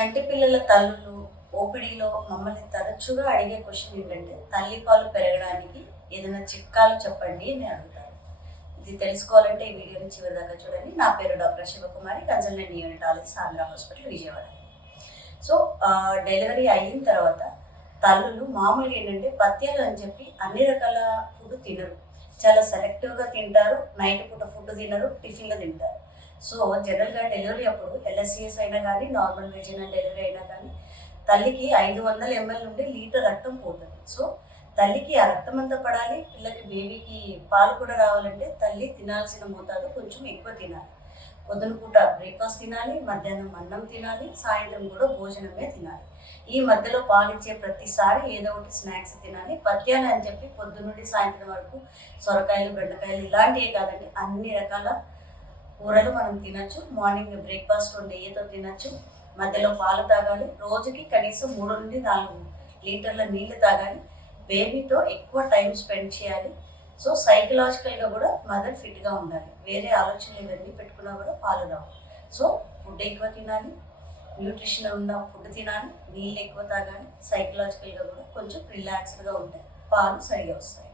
చంటి పిల్లల తల్లులు ఓపీడీలో మమ్మల్ని తరచుగా అడిగే క్వశ్చన్ ఏంటంటే తల్లిపాలు పెరగడానికి ఏదైనా చిట్కాలు చెప్పండి అని అడుగుతారు. ఇది తెలుసుకోవాలంటే ఈ వీడియోని చివరి దాకా చూడండి. నా పేరు doctor Sivakumari, consultant neonatologist, Andhra hospital, Vijayawada. So delivery అయిన తర్వాత తల్లులు మామూలుగా ఏంటంటే పత్యాలు అని చెప్పి అన్ని రకాల ఫుడ్ తినరు, చాలా సెలెక్టివ్గా తింటారు. నైట్ పూట ఫుడ్ తినరు, టిఫిన్లు తింటారు. సో జనరల్గా డెలివరీ అప్పుడు ఎల్ఎస్సిఎస్ అయినా కానీ నార్మల్ వెజినల్ డెలివరీ అయినా కానీ తల్లికి 500 ml నుండి లీటర్ రక్తం పోతుంది. సో తల్లికి ఆ రక్తం అంతా పడాలి, పిల్లకి బేబీకి పాలు కూడా రావాలంటే తల్లి తినాల్సిన మోతాదు కొంచెం ఎక్కువ తినాలి. పొద్దున పూట బ్రేక్ఫాస్ట్ తినాలి, మధ్యాహ్నం అన్నం తినాలి, సాయంత్రం కూడా భోజనమే తినాలి. ఈ మధ్యలో పాలిచ్చే ప్రతిసారి ఏదో ఒకటి స్నాక్స్ తినాలి. పత్యాలు అని చెప్పి పొద్దున్న నుండి సాయంత్రం వరకు సొరకాయలు, బెండకాయలు ఇలాంటివే కాదండి, అన్ని రకాల కూరలు మనం తినచ్చు. మార్నింగ్ బ్రేక్ఫాస్ట్ నెయ్యితో తినచ్చు, మధ్యలో పాలు తాగాలి, రోజుకి కనీసం 3 నుండి 4 లీటర్ల నీళ్లు తాగాలి, బేబీతో ఎక్కువ టైం స్పెండ్ చేయాలి. సో సైకలాజికల్గా కూడా మదర్ ఫిట్గా ఉండాలి. వేరే ఆలోచనలు ఇవన్నీ పెట్టుకున్నా కూడా పాలు రావు. సో ఫుడ్ ఎక్కువ తినాలి, న్యూట్రిషన్ ఉన్న ఫుడ్ తినాలి, నీళ్ళు ఎక్కువ తాగాలి, సైకలాజికల్గా కూడా కొంచెం రిలాక్స్డ్గా ఉంటే పాలు సరిగా వస్తాయి.